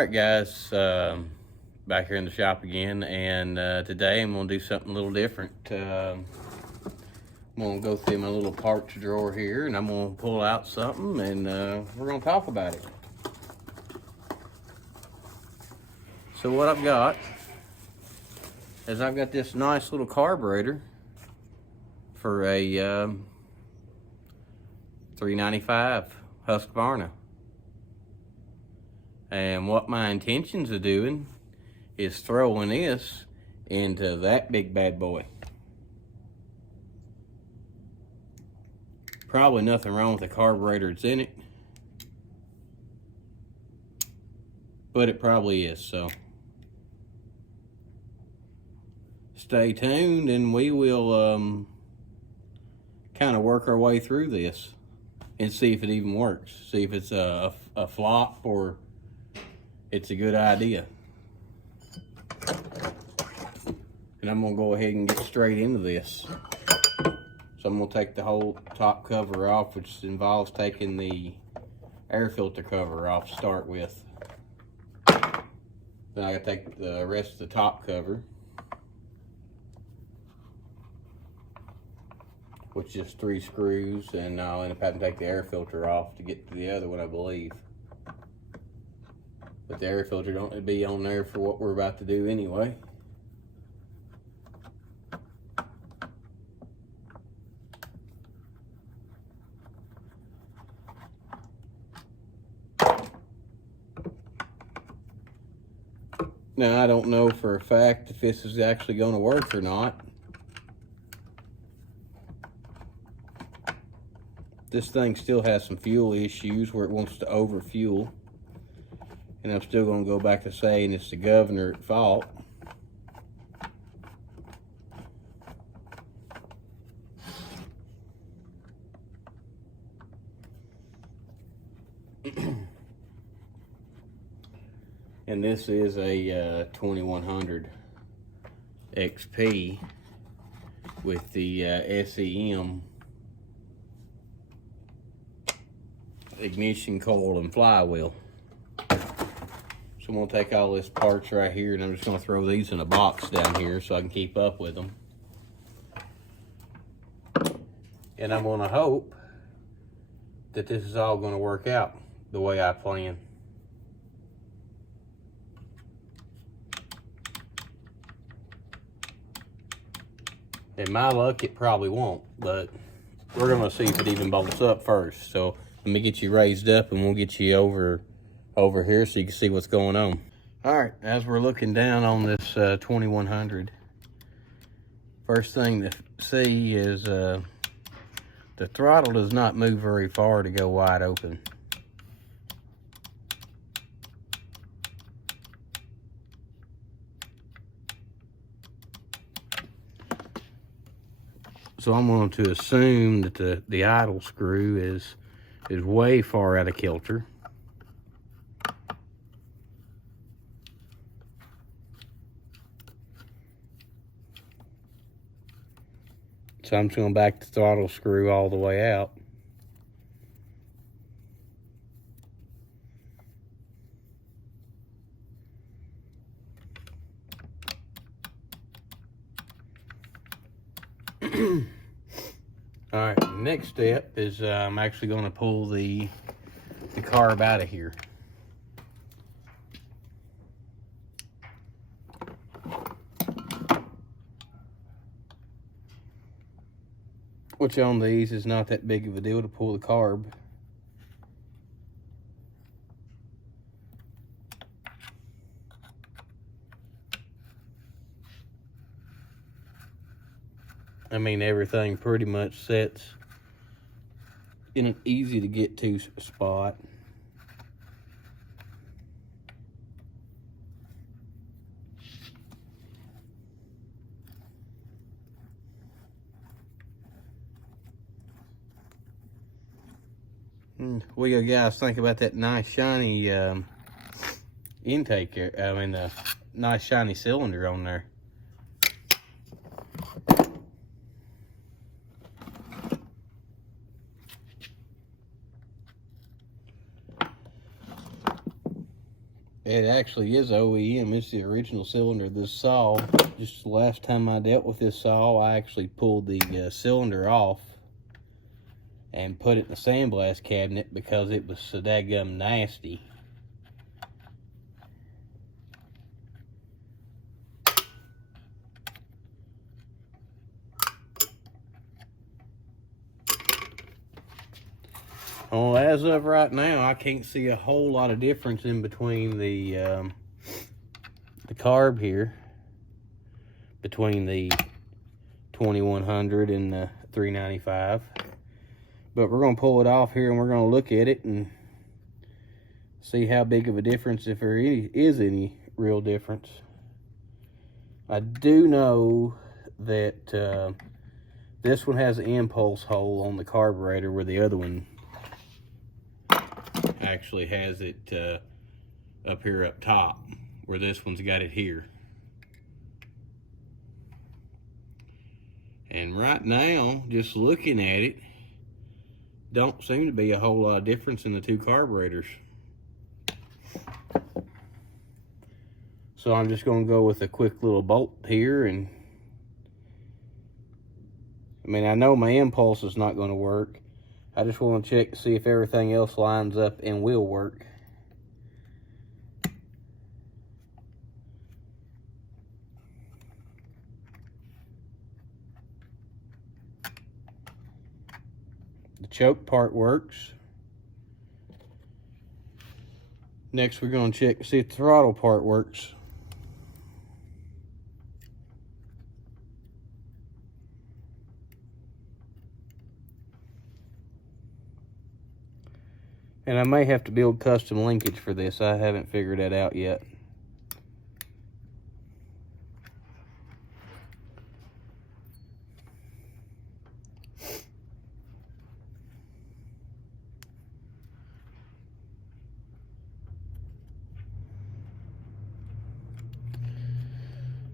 Alright guys, back here in the shop again, and today I'm going to do something a little different. I'm going to go through my little parts drawer here, and I'm going to pull out something, and we're going to talk about it. So what I've got is I've got this nice little carburetor for a $3.95 Husky. And what my intentions of doing is throwing this into that big bad boy. Probably nothing wrong with the carburetor that's in it, but it probably is, so stay tuned and we will kind of work our way through this and see if it even works. See if it's a flop or it's a good idea. And I'm gonna go ahead and get straight into this. So I'm gonna take the whole top cover off, which involves taking the air filter cover off to start with. Then I gotta take the rest of the top cover, which is 3 screws, and I'll end up having to take the air filter off to get to the other one, I believe. But the air filter don't be on there for what we're about to do anyway. Now, I don't know for a fact if this is actually going to work or not. This thing still has some fuel issues where it wants to overfuel. And I'm still going to go back to saying it's the governor at fault. And this is a 2100 XP with the SEM ignition coil and flywheel. So I'm going to take all this parts right here, and I'm just going to throw these in a box down here so I can keep up with them. And I'm going to hope that this is all going to work out the way I plan. In my luck, it probably won't, but we're going to see if it even bolts up first. So let me get you raised up, and we'll get you over here so you can see what's going on. All right, as we're looking down on this 2100, first thing to see is the throttle does not move very far to go wide open. So I'm going to assume that the idle screw is way far out of kilter. So I'm just going to back the throttle screw all the way out. All right, next step is I'm actually going to pull the carb out of here. Which on these is not that big of a deal to pull the carb. I mean, everything pretty much sets in an easy to get to spot. What do you guys think about that nice shiny intake? I mean, the nice shiny cylinder on there. It actually is OEM. It's the original cylinder of this saw. Just the last time I dealt with this saw, I actually pulled the cylinder off and put it in the sandblast cabinet because it was so dadgum nasty. Well, as of right now, I can't see a whole lot of difference in between the carb here, between the 2100 and the 395. But we're going to pull it off here and we're going to look at it and see how big of a difference, if there is any real difference. I do know that this one has an impulse hole on the carburetor, where the other one actually has it up here up top, where this one's got it here. And right now, just looking at it, don't seem to be a whole lot of difference in the two carburetors. So I'm just going to go with a quick little bolt here, and I mean, I know my impulse is not going to work. I just want to check to see if everything else lines up and will work. The choke part works. Next, we're going to check to see if the throttle part works. And I may have to build custom linkage for this. I haven't figured that out yet.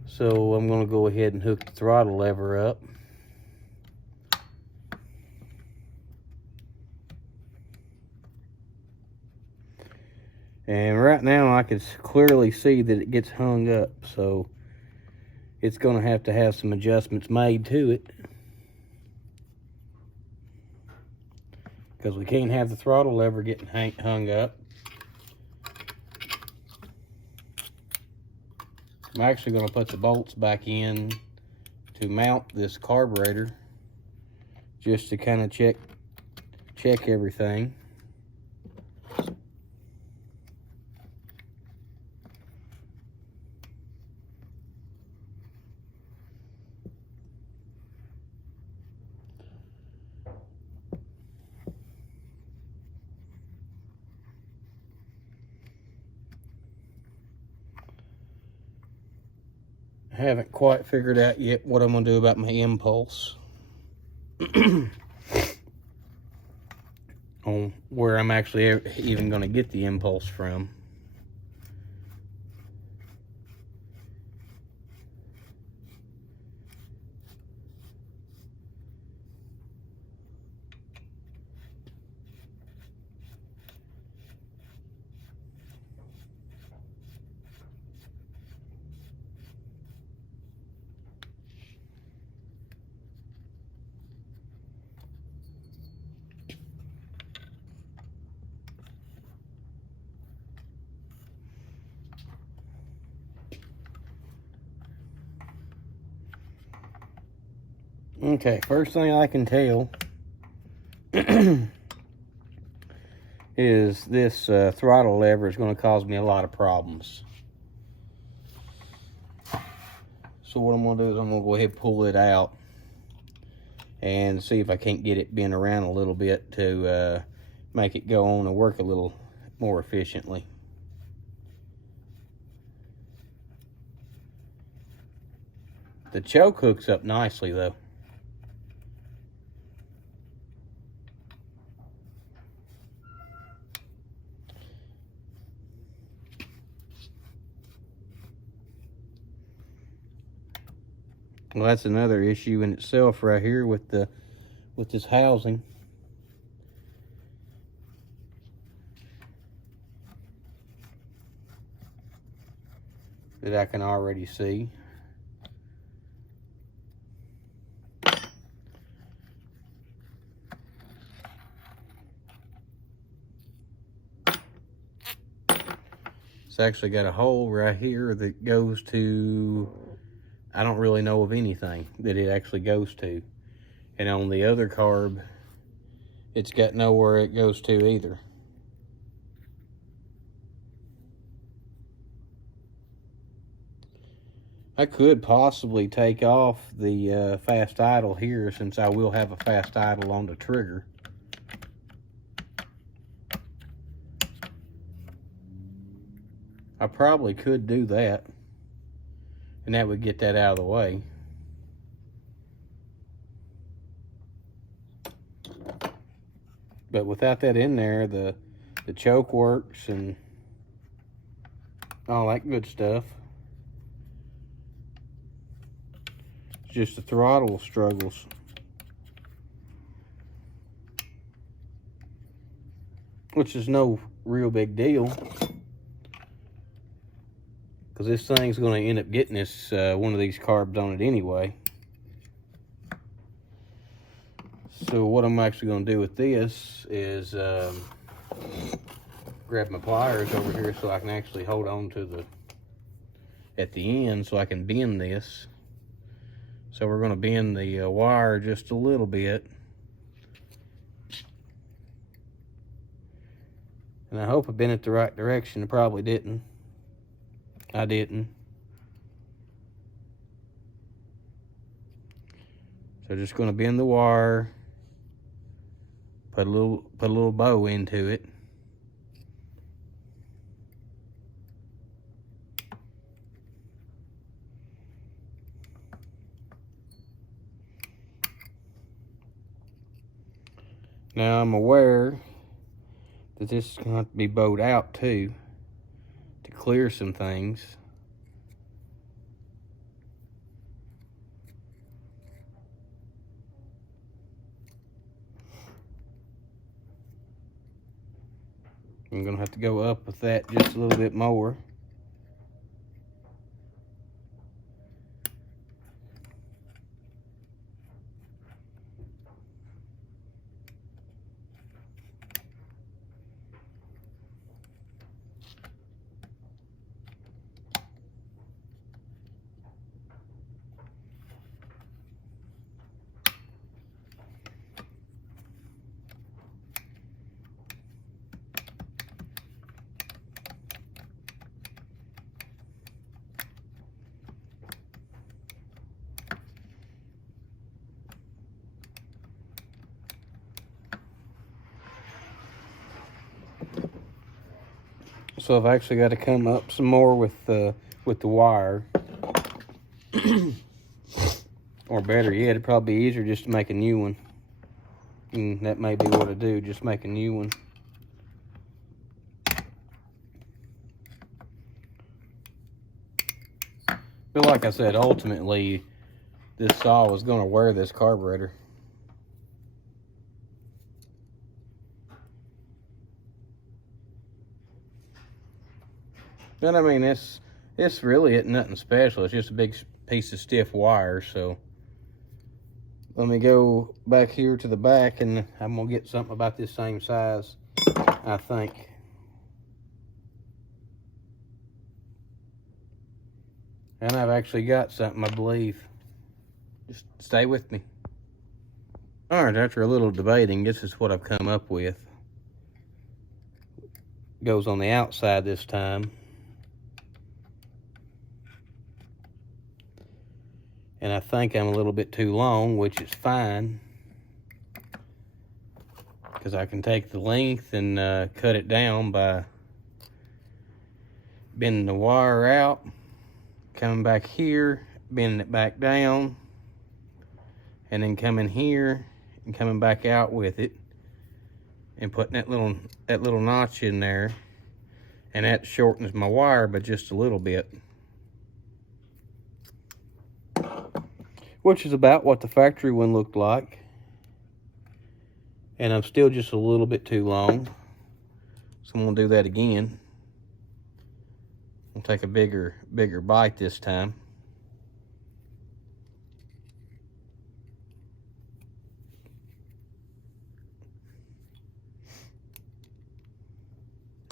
So I'm going to go ahead and hook the throttle lever up. And right now I can clearly see that it gets hung up, so it's going to have some adjustments made to it, because we can't have the throttle lever getting hung up. I'm actually going to put the bolts back in to mount this carburetor, just to kind of check everything. I haven't quite figured out yet what I'm going to do about my impulse. On where I'm actually even going to get the impulse from. Okay, first thing I can tell is this throttle lever is going to cause me a lot of problems. So what I'm going to do is I'm going to go ahead and pull it out and see if I can't get it bent around a little bit to make it go on and work a little more efficiently. The choke hooks up nicely though. Well, that's another issue in itself right here with this housing. that I can already see. It's actually got a hole right here that goes to, I don't really know of anything that it actually goes to. And on the other carb, it's got nowhere it goes to either. I could possibly take off the fast idle here, since I will have a fast idle on the trigger. I probably could do that, and that would get that out of the way. But without that in there, the choke works and all that good stuff. It's just the throttle struggles. Which is no real big deal, because this thing's going to end up getting this one of these carbs on it anyway. So what I'm actually going to do with this is grab my pliers over here so I can actually hold on to at the end, so I can bend this. So we're going to bend the wire just a little bit. And I hope I bent it the right direction. I probably didn't. I didn't. So just going to bend the wire, put a little bow into it. Now I'm aware that this is going to have to be bowed out too, to clear some things. I'm going to have to go up with that just a little bit more. So I've actually got to come up some more with the wire. Or better yet, it'd probably be easier just to make a new one. And that may be what I do, just make a new one. But like I said, ultimately, this saw is going to wear this carburetor. But I mean, it's really isn't nothing special. It's just a big piece of stiff wire. So let me go back here to the back, and I'm gonna get something about this same size, I think. And I've actually got something, I believe. Just stay with me. All right, after a little debating, this is what I've come up with. Goes on the outside this time. And I think I'm a little bit too long, which is fine, because I can take the length and cut it down by bending the wire out, coming back here, bending it back down, and then coming here and coming back out with it, and putting that little notch in there, and that shortens my wire by just a little bit. Which is about what the factory one looked like. And I'm still just a little bit too long. So I'm gonna do that again. I'll take a bigger bite this time.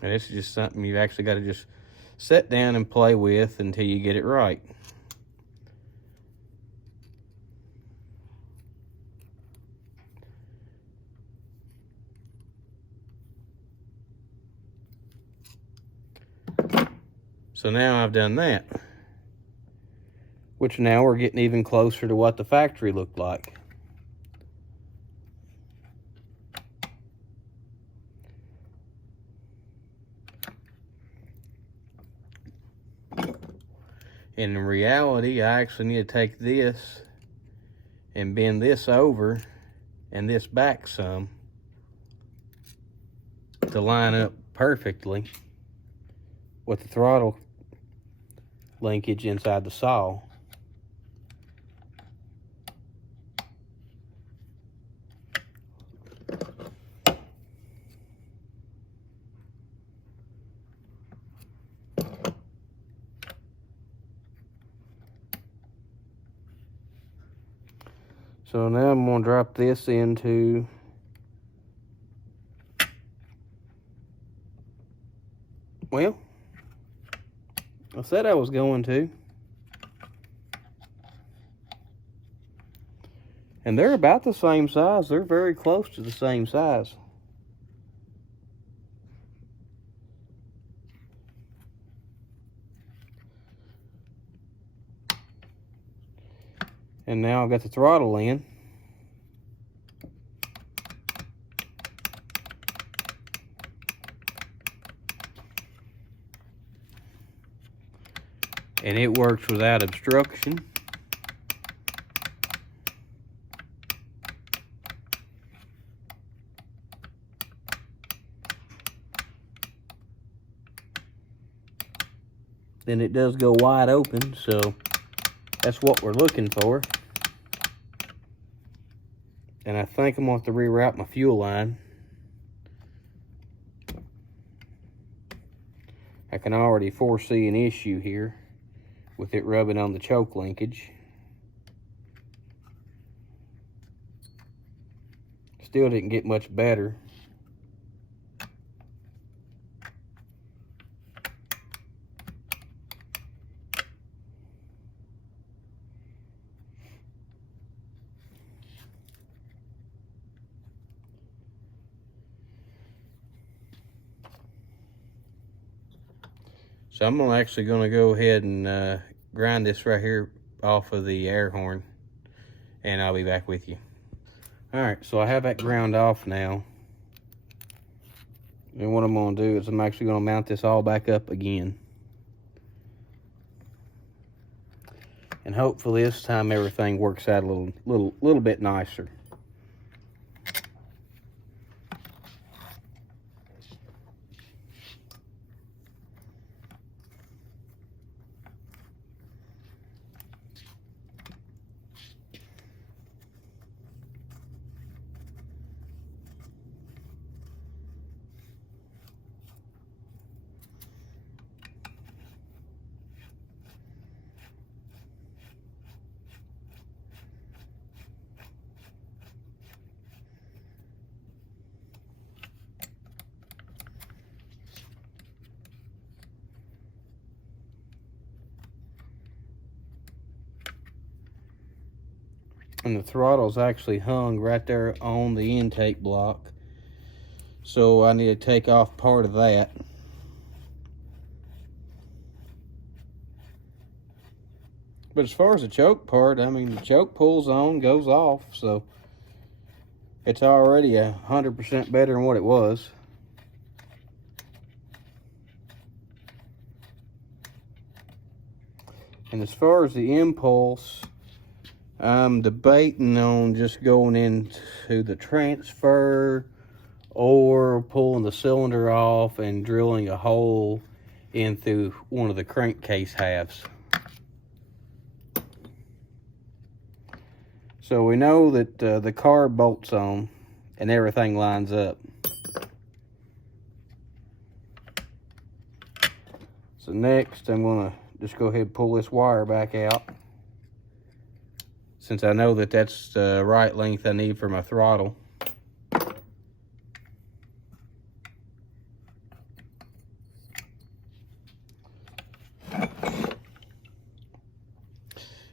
And this is just something you've actually got to just sit down and play with until you get it right. So now I've done that, which now we're getting even closer to what the factory looked like. In reality, I actually need to take this and bend this over and this back some to line up perfectly with the throttle linkage inside the saw. So now I'm going to drop this into well, I said I was going to. And they're about the same size. They're very close to the same size. And now I've got the throttle in. And it works without obstruction. Then it does go wide open, so that's what we're looking for. And I think I'm going to have to reroute my fuel line. I can already foresee an issue here with it rubbing on the choke linkage. Still didn't get much better. So I'm actually going to go ahead and grind this right here off of the air horn, and I'll be back with you. All right, so I have that ground off now. And what I'm going to do is I'm actually going to mount this all back up again. And hopefully this time everything works out a little bit nicer. And the throttle's actually hung right there on the intake block. So I need to take off part of that. But as far as the choke part, I mean, the choke pulls on, goes off, so it's already 100% better than what it was. And as far as the impulse, I'm debating on just going into the transfer or pulling the cylinder off and drilling a hole in through one of the crankcase halves. So we know that the carb bolts on and everything lines up. So next, I'm gonna just go ahead and pull this wire back out, since I know that that's the right length I need for my throttle.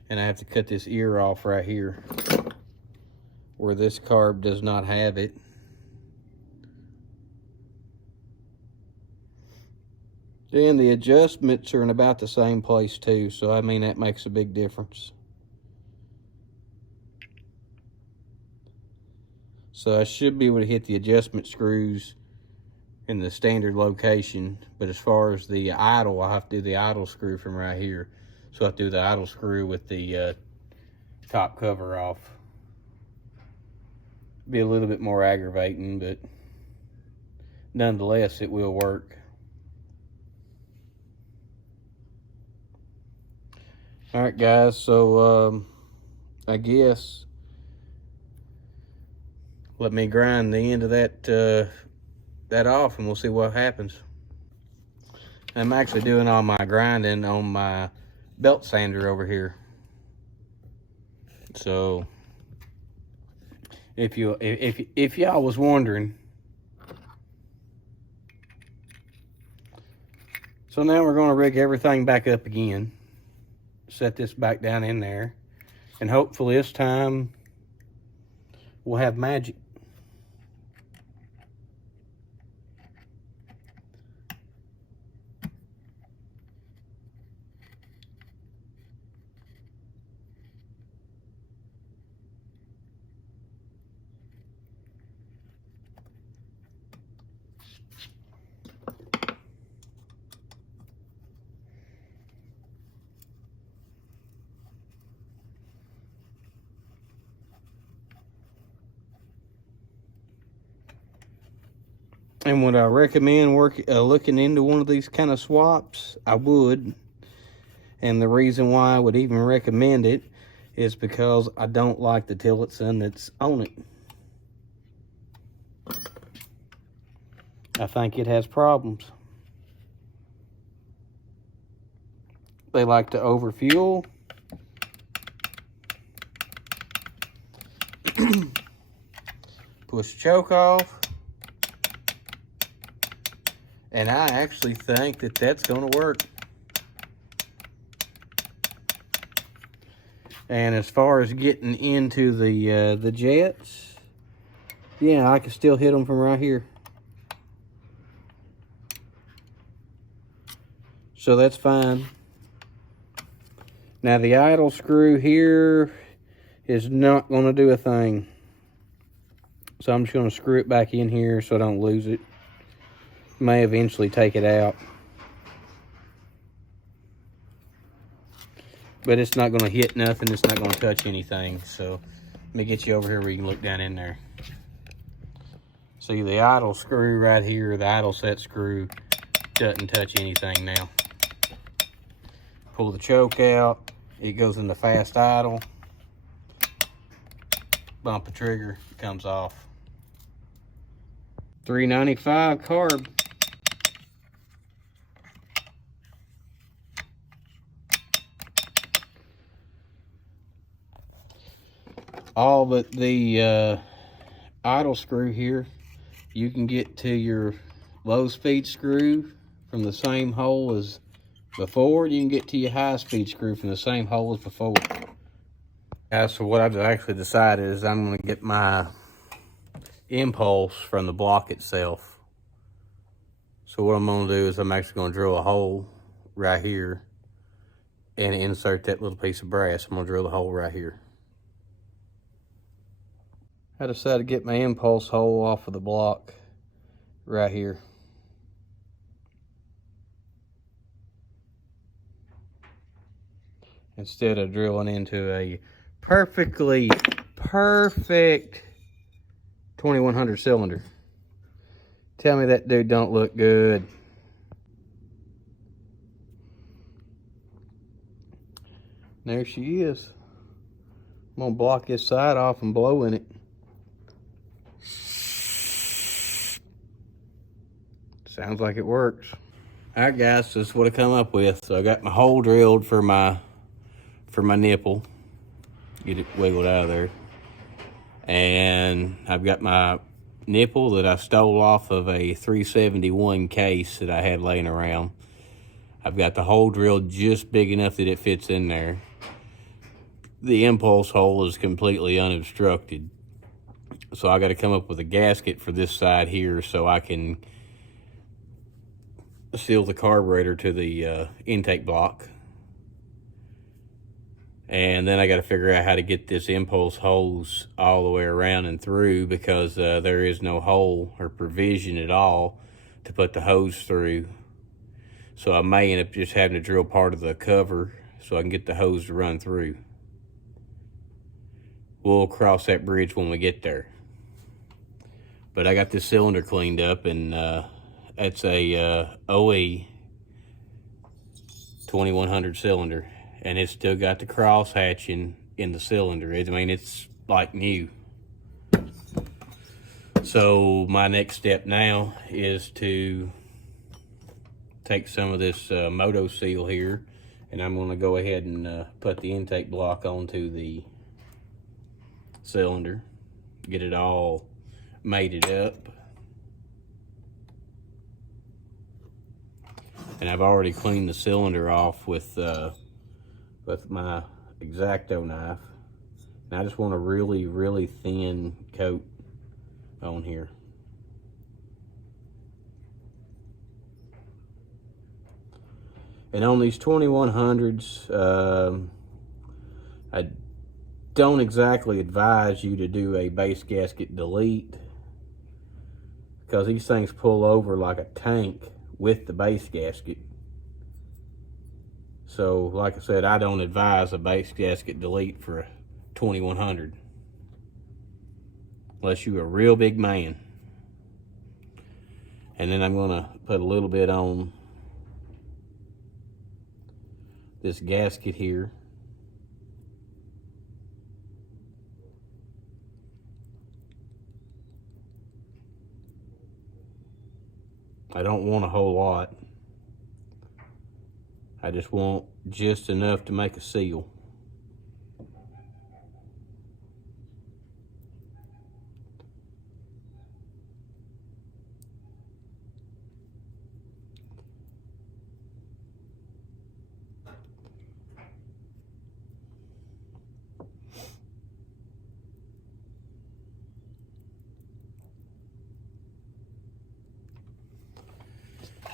And I have to cut this ear off right here, where this carb does not have it. And the adjustments are in about the same place too, so I mean that makes a big difference. So I should be able to hit the adjustment screws in the standard location, but as far as the idle, I have to do the idle screw from right here. So I have to do the idle screw with the top cover off. Be a little bit more aggravating, but nonetheless it will work. All right, guys, so I guess let me grind the end of that off and we'll see what happens. I'm actually doing all my grinding on my belt sander over here. So if y'all was wondering, so now we're going to rig everything back up again, set this back down in there, and hopefully this time we'll have magic. And would I recommend looking into one of these kind of swaps? I would. And the reason why I would even recommend it is because I don't like the Tillotson that's on it. I think it has problems. They like to overfuel. Push the choke off. And I actually think that that's going to work. And as far as getting into the jets, yeah, I can still hit them from right here. So that's fine. Now the idle screw here is not going to do a thing. So I'm just going to screw it back in here so I don't lose it. May eventually take it out, but it's not going to hit nothing. It's not going to touch anything. So let me get you over here where you can look down in there. See the idle screw right here, the idle set screw doesn't touch anything now. Pull the choke out, it goes into fast idle. Bump the trigger, it comes off. 395 carb. All but the idle screw here, you can get to your low speed screw from the same hole as before. You can get to your high speed screw from the same hole as before. As for what I've actually decided is I'm going to get my impulse from the block itself. So what I'm going to do is I'm actually going to drill a hole right here and insert that little piece of brass. I'm going to drill the hole right here. I decided to get my impulse hole off of the block right here. Instead of drilling into a perfect 2100 cylinder. Tell me that dude don't look good. There she is. I'm gonna block this side off and blow in it. Sounds like it works. All right, guys, this is what I come up with. So I got my hole drilled for my nipple. Get it wiggled out of there. And I've got my nipple that I stole off of a 371 case that I had laying around. I've got the hole drilled just big enough that it fits in there. The impulse hole is completely unobstructed. So I got to come up with a gasket for this side here so I can seal the carburetor to the intake block. And then I got to figure out how to get this impulse hose all the way around and through, because there is no hole or provision at all to put the hose through. So I may end up just having to drill part of the cover so I can get the hose to run through. We'll cross that bridge when we get there. But I got this cylinder cleaned up, and it's a OE 2100 cylinder, and it's still got the cross hatching in the cylinder. I mean, it's like new. So my next step now is to take some of this Moto Seal here, and I'm going to go ahead and put the intake block onto the cylinder, get it all mated up. And I've already cleaned the cylinder off with my X-Acto knife. And I just want a really, really thin coat on here. And on these 2100s, I don't exactly advise you to do a base gasket delete, because these things pull over like a tank with the base gasket. So like I said, I don't advise a base gasket delete for a 2100 unless you're a real big man. And then I'm going to put a little bit on this gasket here. I don't want a whole lot. I just want just enough to make a seal.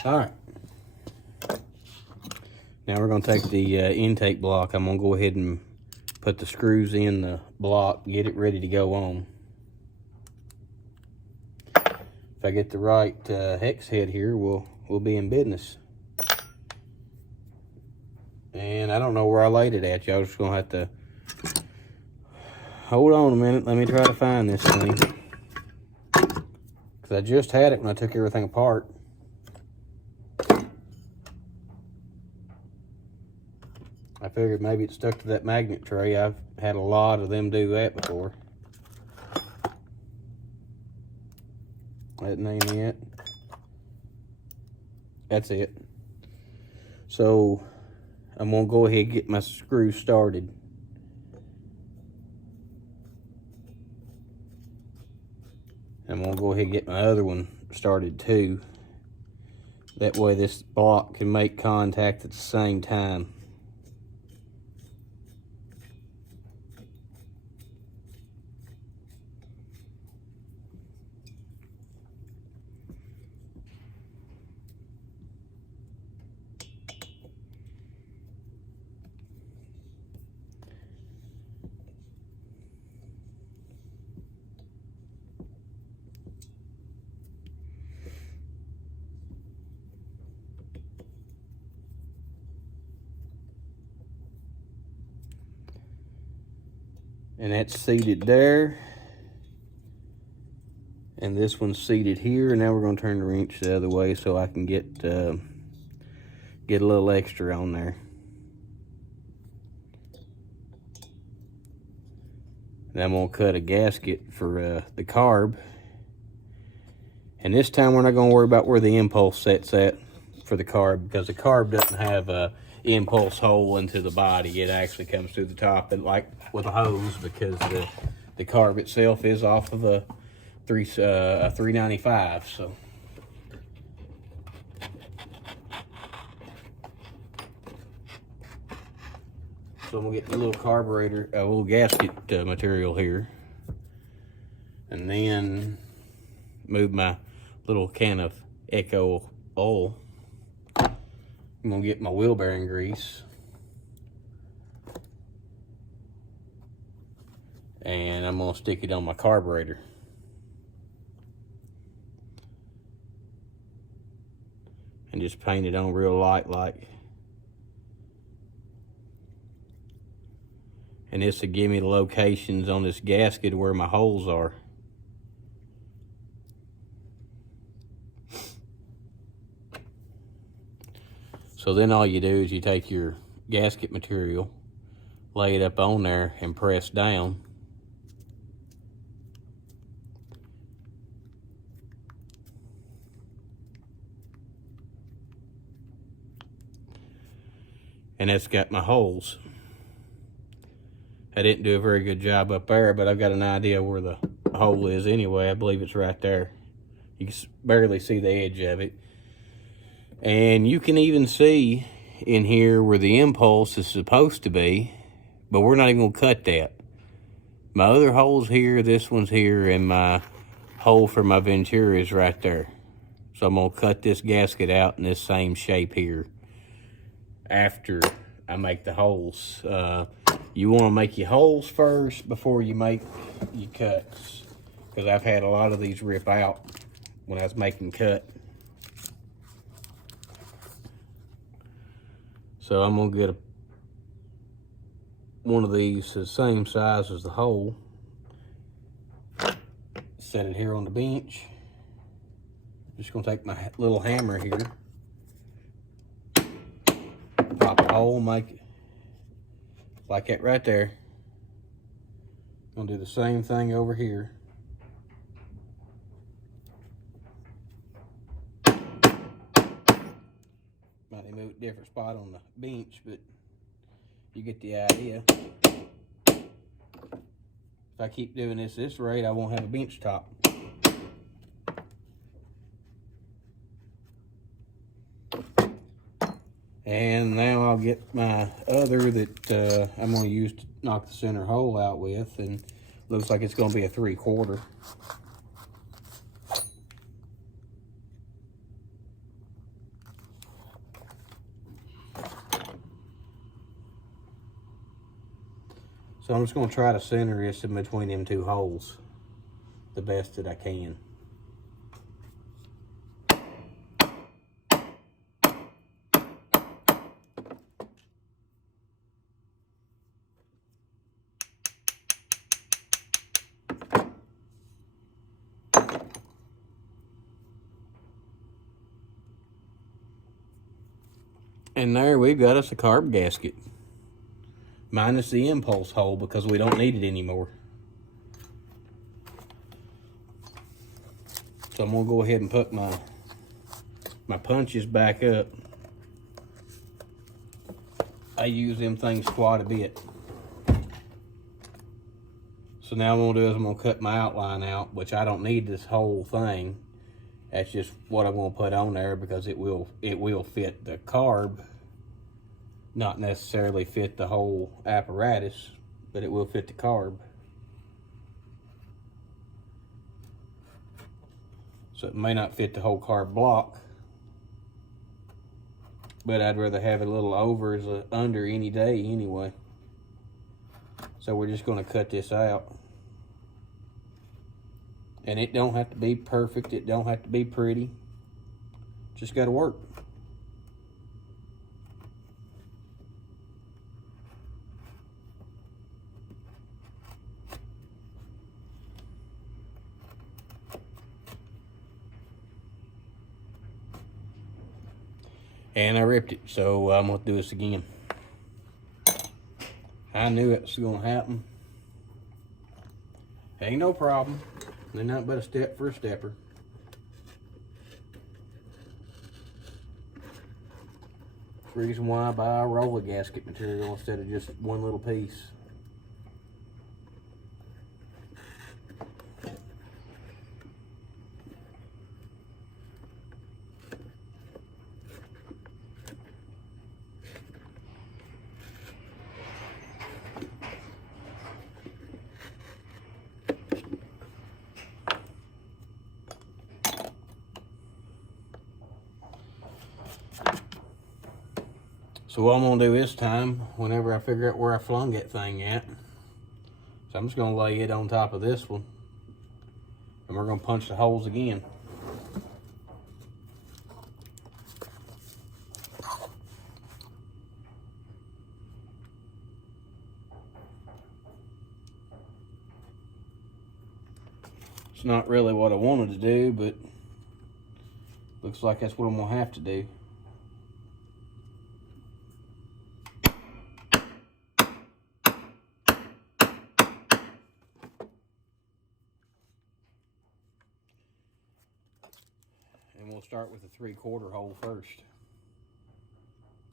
All right. Now we're going to take the intake block. I'm going to go ahead and put the screws in the block, get it ready to go on. If I get the right hex head here, we'll be in business. And I don't know where I laid it at. Y'all just going to have to hold on a minute. Let me try to find this thing, because I just had it when I took everything apart. I figured maybe it stuck to that magnet tray. I've had a lot of them do that before. That ain't it. That's it. So I'm gonna go ahead and get my screw started. I'm gonna go ahead and get my other one started too. That way this block can make contact at the same time. And that's seated there. And this one's seated here. And now we're going to turn the wrench the other way so I can get a little extra on there. And I'm going to cut a gasket for the carb. And this time we're not going to worry about where the impulse sets at. for the carb, because the carb doesn't have a impulse hole into the body. It actually comes through the top, and like with a hose, because the carb itself is off of a 395. So I'm gonna get the little carburetor, a little gasket material here, and then move my little can of Echo oil. I'm gonna get my wheel bearing grease, and I'm gonna stick it on my carburetor. And just paint it on real light like. And this will give me the locations on this gasket where my holes are. So then all you do is you take your gasket material, lay it up on there, and press down. And that's got my holes. I didn't do a very good job up there, but I've got an idea where the hole is anyway. I believe it's right there. You can barely see the edge of it. And you can even see in here where the impulse is supposed to be, but we're not even gonna cut that. My other hole's here, this one's here, and my hole for my Ventura is right there. So I'm gonna cut this gasket out in this same shape here after I make the holes. You wanna make your holes first before you make your cuts, because I've had a lot of these rip out when I was making cut. So I'm gonna get one of these the same size as the hole. Set it here on the bench. Just gonna take my little hammer here, pop a hole, make it like that right there. Gonna do the same thing over here. Might move a different spot on the bench, but you get the idea. If I keep doing this rate, I won't have a bench top. And now I'll get my other that I'm going to use to knock the center hole out with, and looks like it's going to be a 3/4. So I'm just going to try to center this in between them two holes the best that I can. And there we've got us a carb gasket. Minus the impulse hole, because we don't need it anymore. So I'm gonna go ahead and put my punches back up. I use them things quite a bit. So now what I'm gonna do is I'm gonna cut my outline out, which I don't need this whole thing. That's just what I'm gonna put on there, because it will fit the carb. Not necessarily fit the whole apparatus, but it will fit the carb. So it may not fit the whole carb block, but I'd rather have it a little over as a under any day anyway. So we're just gonna cut this out. And it don't have to be perfect, it don't have to be pretty. Just gotta work. And I ripped it, so I'm gonna do this again. I knew it was gonna happen. Ain't no problem. They're nothing but a step for a stepper. Reason why I buy a roll of gasket material instead of just one little piece. So what I'm gonna do this time, whenever I figure out where I flung that thing at, so I'm just gonna lay it on top of this one, and we're gonna punch the holes again. It's not really what I wanted to do, but looks like that's what I'm gonna have to do. And we'll start with the 3/4 hole first,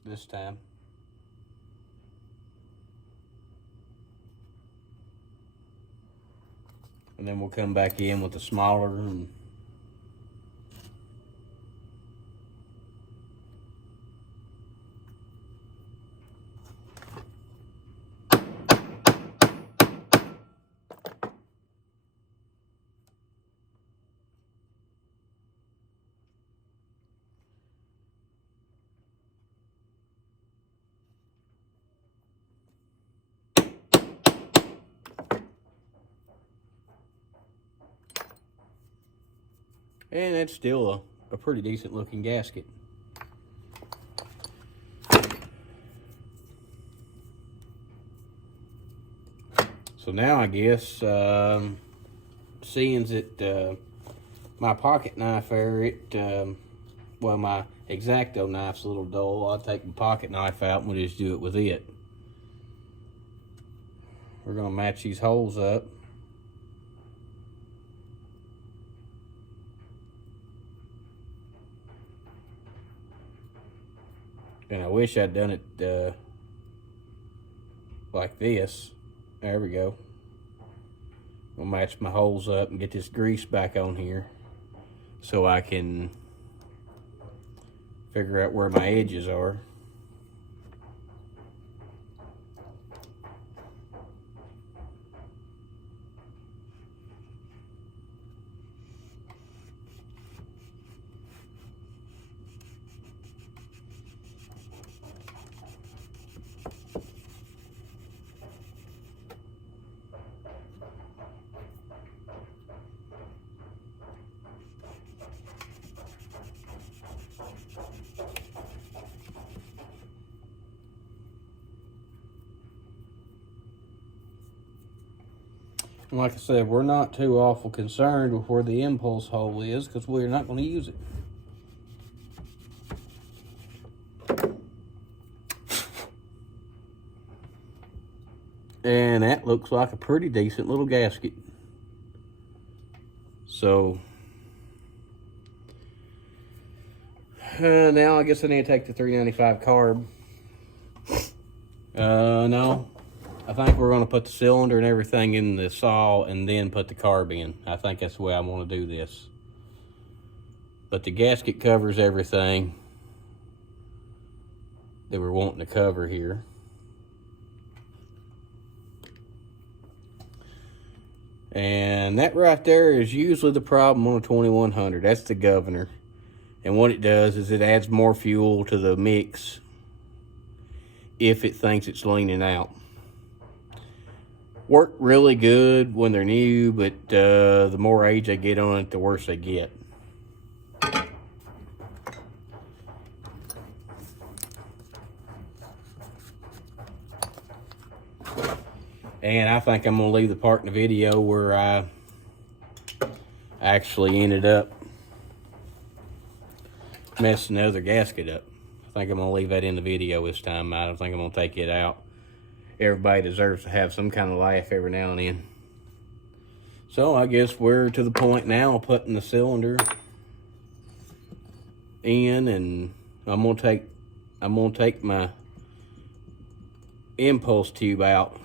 this time. And then we'll come back in with the smaller and that's still a pretty decent looking gasket. So now I guess, seeing that my pocket knife there, well, my X-Acto knife's a little dull, I'll take my pocket knife out and we'll just do it with it. We're gonna match these holes up. And I wish I'd done it like this. There we go. I'll match my holes up and get this grease back on here so I can figure out where my edges are. And like I said, we're not too awful concerned with where the impulse hole is because we're not going to use it. And that looks like a pretty decent little gasket. So now I guess I need to take the 395 carb. No, I think we're going to put the cylinder and everything in the saw and then put the carb in. I think that's the way I want to do this. But the gasket covers everything that we're wanting to cover here. And that right there is usually the problem on a 2100. That's the governor. And what it does is it adds more fuel to the mix if it thinks it's leaning out. Work really good when they're new, but the more age they get on it, the worse they get. And I think I'm going to leave the part in the video where I actually ended up messing the other gasket up. I think I'm going to leave that in the video this time. I don't think I'm going to take it out. Everybody deserves to have some kind of laugh every now and then. So I guess we're to the point now of putting the cylinder in, and I'm going to take I'm gonna take my impulse tube out,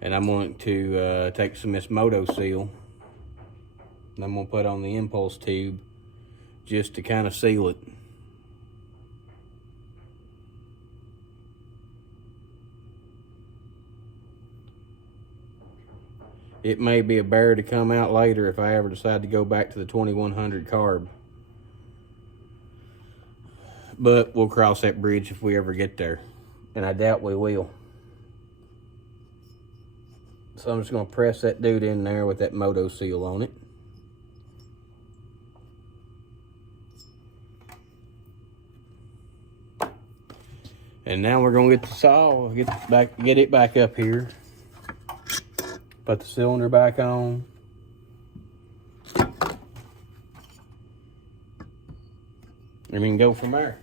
and I'm going to take some of this Moto Seal, and I'm gonna put on the impulse tube just to kind of seal it. It may be a bear to come out later if I ever decide to go back to the 2100 carb. But we'll cross that bridge if we ever get there. And I doubt we will. So I'm just going to press that dude in there with that Moto Seal on it. And now we're going to get the saw, get it back up here. Put the cylinder back on. And we can go from there.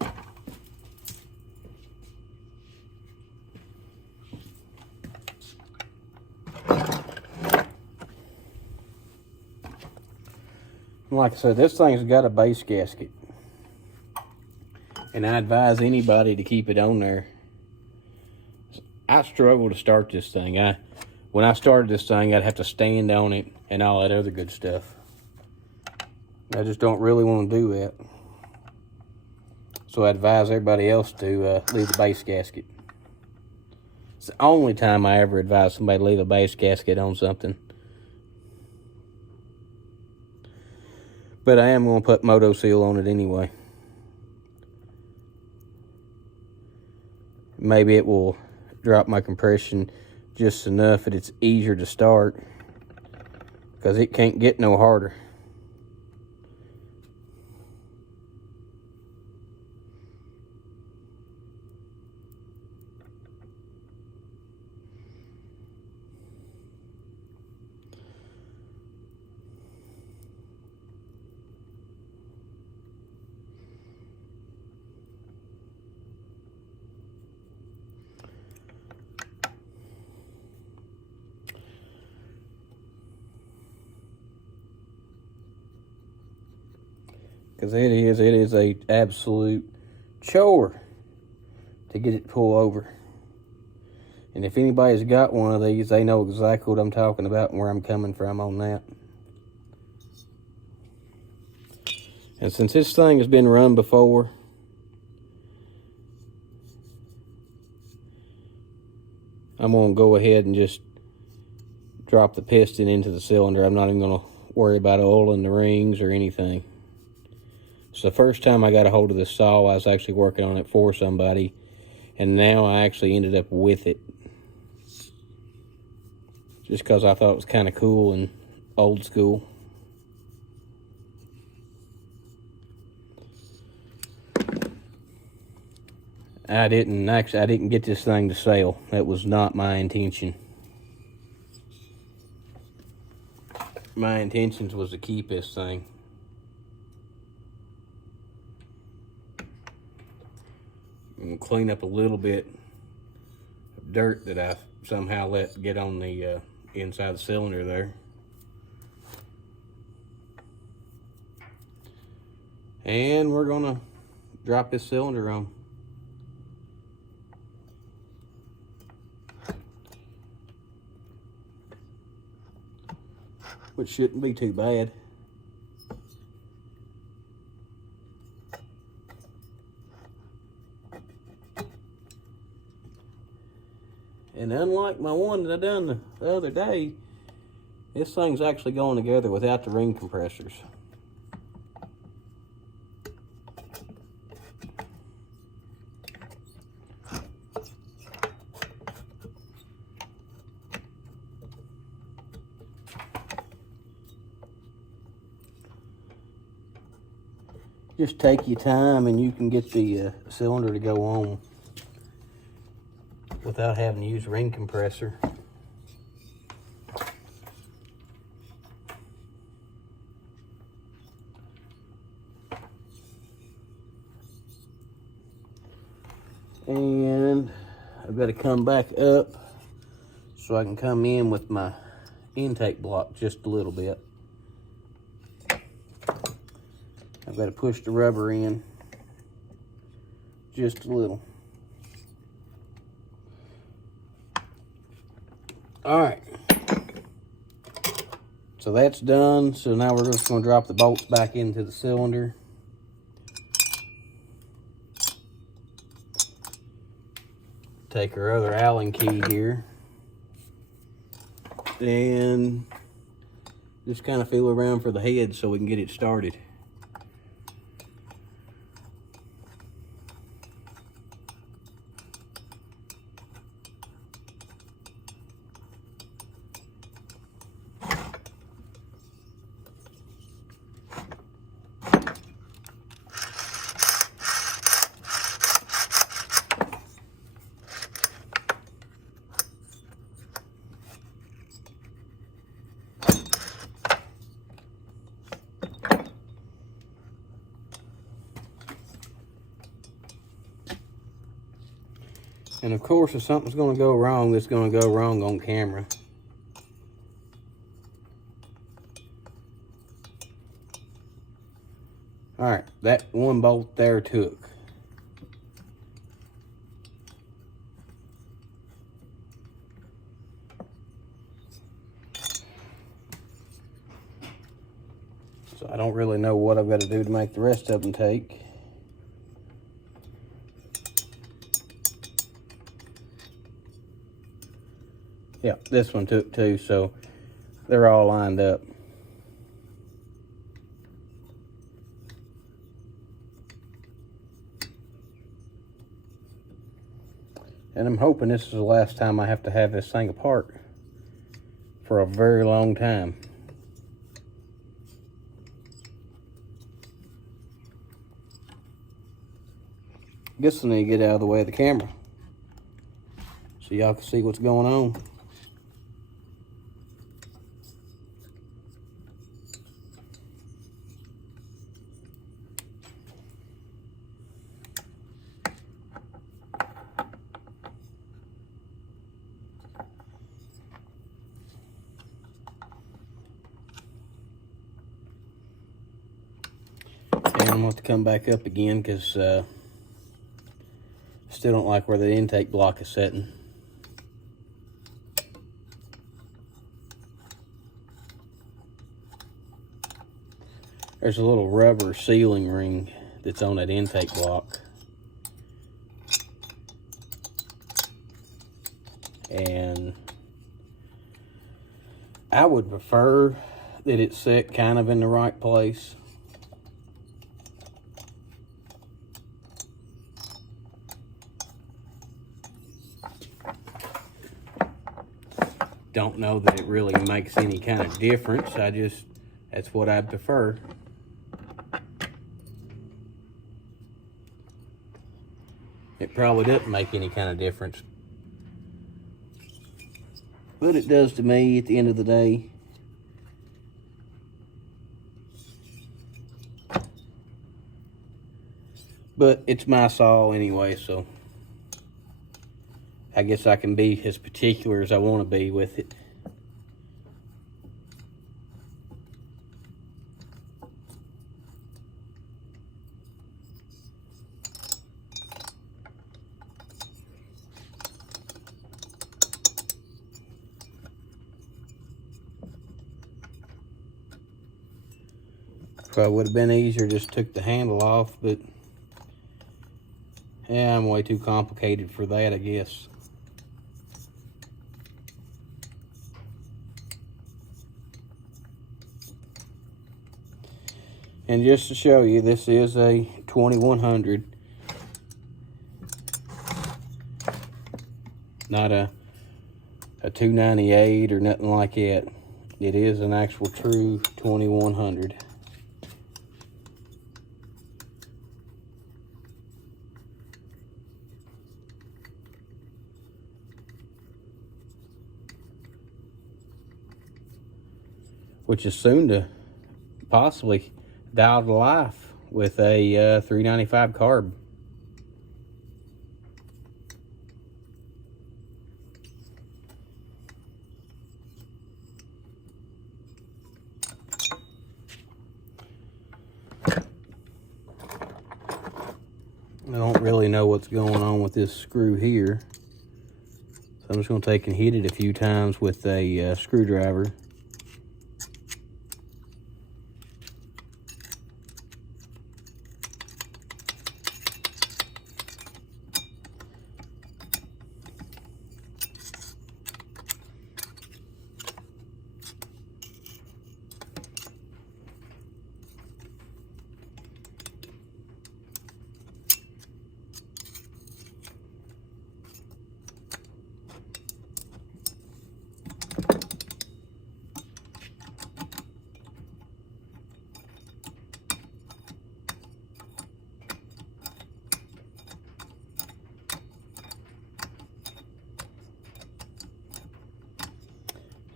Like I said, this thing's got a base gasket. And I advise anybody to keep it on there. I struggle to start this thing. When I started this thing, I'd have to stand on it and all that other good stuff. I just don't really want to do that. So I advise everybody else to leave the base gasket. It's the only time I ever advise somebody to leave a base gasket on something. But I am going to put Moto Seal on it anyway. Maybe it will drop my compression just enough that it's easier to start, because it can't get no harder. Because it is a absolute chore to get it to pull over. And if anybody's got one of these, they know exactly what I'm talking about and where I'm coming from on that. And since this thing has been run before, I'm going to go ahead and just drop the piston into the cylinder. I'm not even going to worry about oiling the rings or anything. So the first time I got a hold of this saw, I was actually working on it for somebody, and now I actually ended up with it. Just because I thought it was kind of cool and old school. I didn't get this thing to sell. That was not my intention. My intentions was to keep this thing. And clean up a little bit of dirt that I somehow let get on the inside the cylinder there. And we're gonna drop this cylinder on. Which shouldn't be too bad. And unlike my one that I done the other day, this thing's actually going together without the ring compressors. Just take your time and you can get the cylinder to go on without having to use a ring compressor. And I've got to come back up so I can come in with my intake block just a little bit. I've got to push the rubber in. just a little. All right. So that's done. So now we're just going to drop the bolts back into the cylinder. Take our other Allen key here. And just kind of feel around for the head so we can get it started. And of course, if something's going to go wrong, it's going to go wrong on camera. All right, that one bolt there took. So I don't really know what I've got to do to make the rest of them take. Yeah, this one took too, so they're all lined up. And I'm hoping this is the last time I have to have this thing apart for a very long time. Guess I need to get out of the way of the camera so y'all can see what's going on. And I'm going to have to come back up again because I still don't like where the intake block is setting. There's a little rubber sealing ring that's on that intake block. And I would prefer that it's set kind of in the right place. Don't know that it really makes any kind of difference. That's what I prefer. It probably doesn't make any kind of difference, but it does to me at the end of the day. But it's my saw anyway, so I guess I can be as particular as I want to be with it. Probably would have been easier just took the handle off, but yeah, I'm way too complicated for that, I guess. And just to show you, this is a 2100, not a 298 or nothing like that. It is an actual true 2100. Which is soon to possibly die to life with a 395 carb. I don't don't really know what's going on with this screw here. So I'm just going to take and hit it a few times with a screwdriver.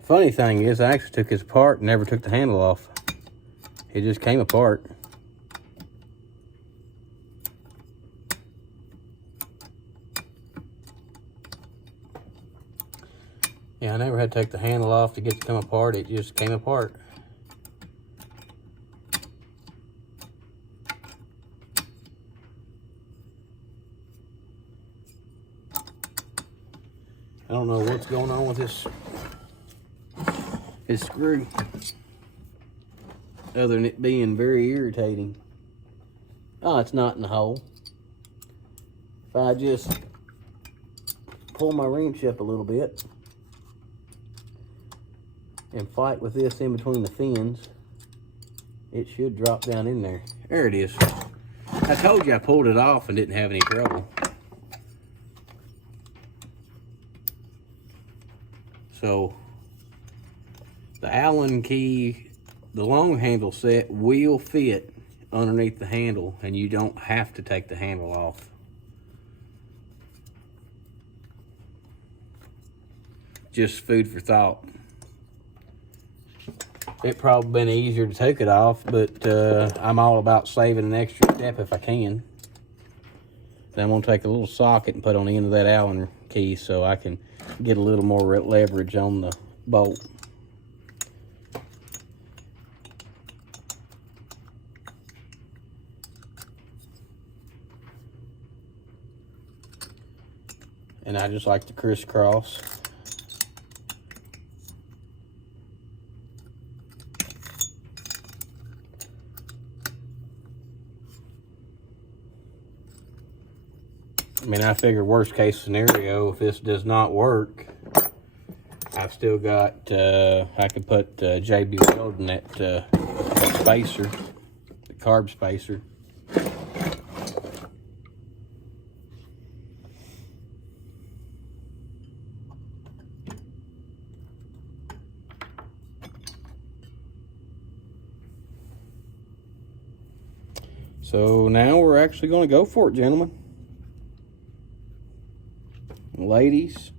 Funny thing is, I actually took this apart and never took the handle off. It just came apart. Yeah, I never had to take the handle off to get it to come apart. It just came apart. I don't know what's going on with this screw, other than it being very irritating. Oh, it's not in the hole. If I just pull my wrench up a little bit and fight with this in between the fins, it should drop down in there. There it is. I told you I pulled it off and didn't have any trouble. So the Allen key, the long handle set will fit underneath the handle, and you don't have to take the handle off. Just food for thought. It probably been easier to take it off, but I'm all about saving an extra step if I can. Then I'm gonna take a little socket and put on the end of that Allen key so I can get a little more leverage on the bolt. And I just like to crisscross. I mean, I figure worst case scenario, if this does not work, I've still got, I could put JB Weld in that spacer, the carb spacer. So now we're actually going to go for it, gentlemen. Ladies.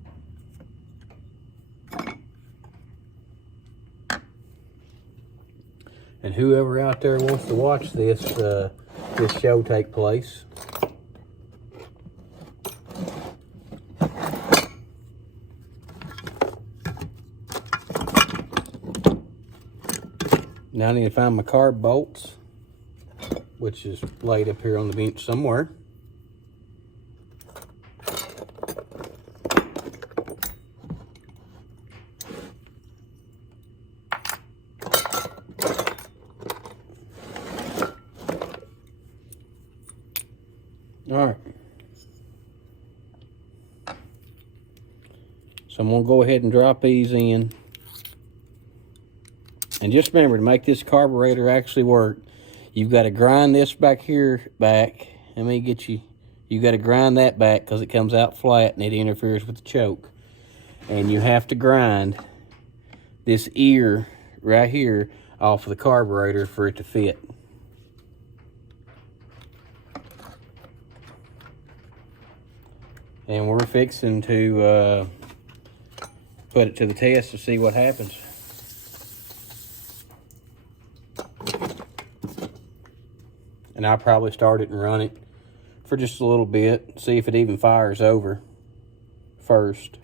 And whoever out there wants to watch this this show take place. Now I need to find my carb bolts, which is laid up here on the bench somewhere. All right. So I'm gonna go ahead and drop these in. And just remember, to make this carburetor actually work, you've got to grind this back here back. Let me get you. You got to grind that back because it comes out flat and it interferes with the choke. And you have to grind this ear right here off of the carburetor for it to fit. And we're fixing to put it to the test to see what happens. And I'll probably start it and run it for just a little bit, see if it even fires over first.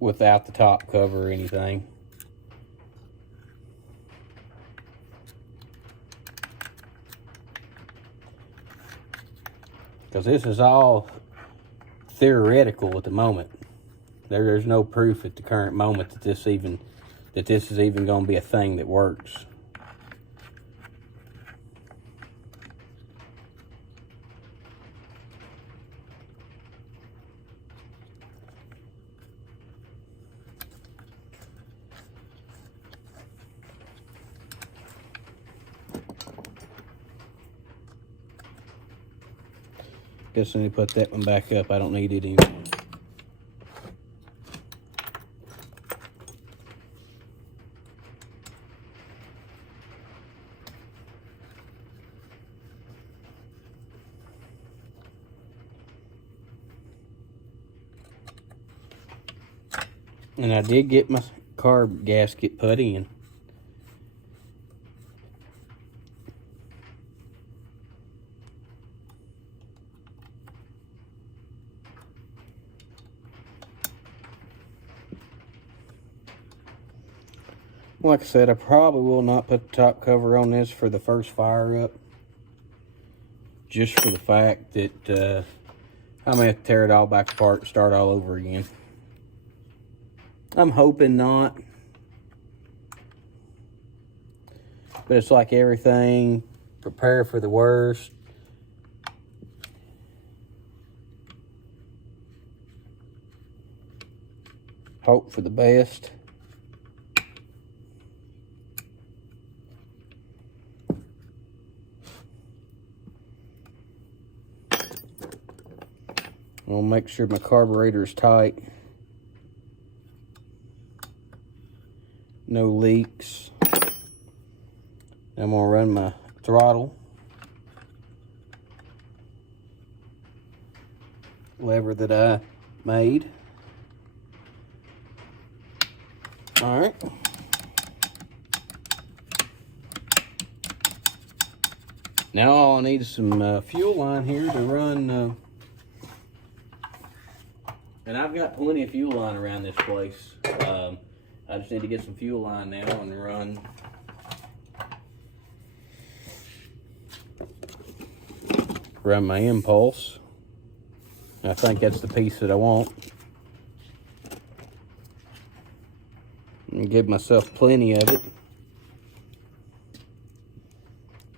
Without the top cover or anything. because this is all theoretical at the moment. There's no proof at the current moment that this is even going to be a thing that works. Guess I need to put that one back up. I don't need it anymore. And I did get my carb gasket put in. Like I said, I probably will not put the top cover on this for the first fire up. Just for the fact that I may have to tear it all back apart and start all over again. I'm hoping not. But it's like everything, prepare for the worst. Hope for the best. I'll make sure my carburetor is tight. No leaks. I'm gonna run my throttle lever that I made. All right. Now all I need is some fuel line here to run. And I've got plenty of fuel line around this place. I just need to get some fuel line now and run my impulse. I think that's the piece that I want. And give myself plenty of it.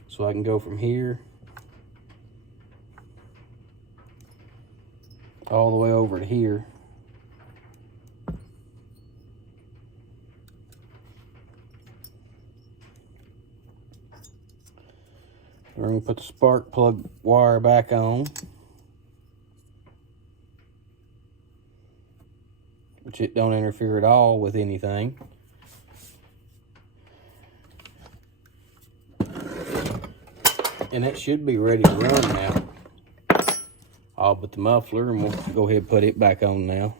So I can go from here all the way over to here. We're going to put the spark plug wire back on, which it don't interfere at all with anything. And that should be ready to run now. All but the muffler, and we'll go ahead and put it back on now.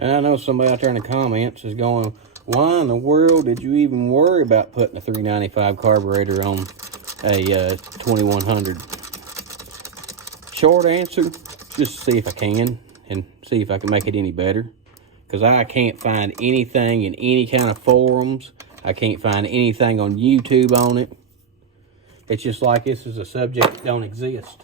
And I know somebody out there in the comments is going, why in the world did you even worry about putting a 395 carburetor on a 2100? Short answer, just to see if I can and see if I can make it any better. Because I can't find anything in any kind of forums. I can't find anything on YouTube on it. It's just like this is a subject that don't exist.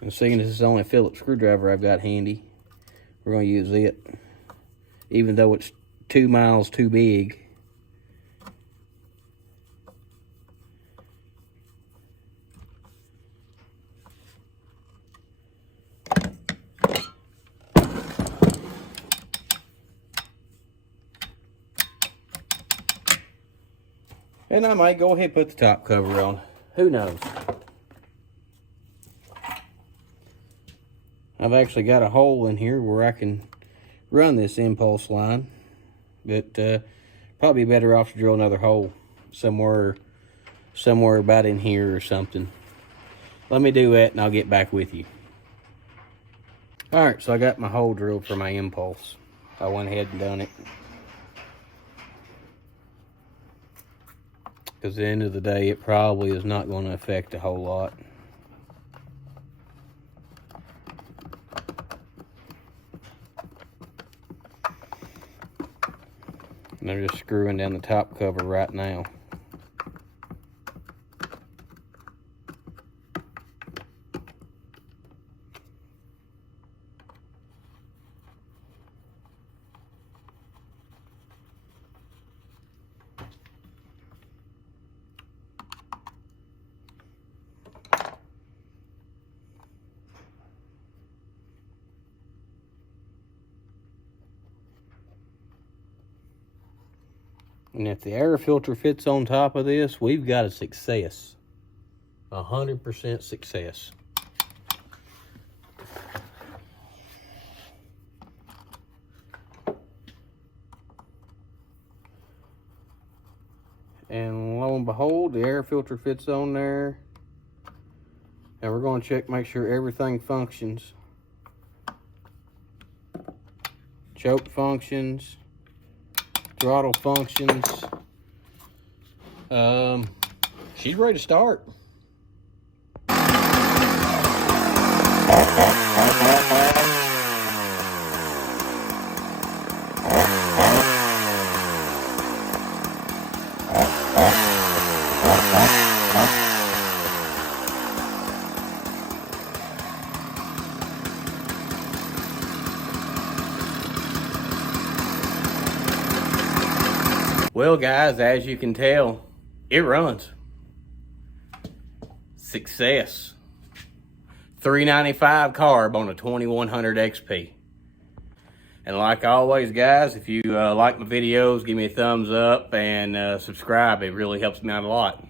And seeing this is the only Phillips screwdriver I've got handy, we're going to use it. Even though it's 2 miles too big. And I might go ahead and put the top cover on. Who knows? I've actually got a hole in here where I can run this impulse line. But probably better off to drill another hole somewhere about in here or something. Let me do that and I'll get back with you. Alright, so I got my hole drilled for my impulse. I went ahead and done it. Because at the end of the day, it probably is not going to affect a whole lot. And they're just screwing down the top cover right now. And if the air filter fits on top of this, we've got a success. 100% success. And lo and behold, the air filter fits on there. And we're going to check, make sure everything functions. Choke functions. Throttle functions. She's ready to start. Well, guys, as you can tell, it runs. Success. $395 carb on a 2100 XP. And like always, guys, if you like my videos, give me a thumbs up and subscribe. It really helps me out a lot.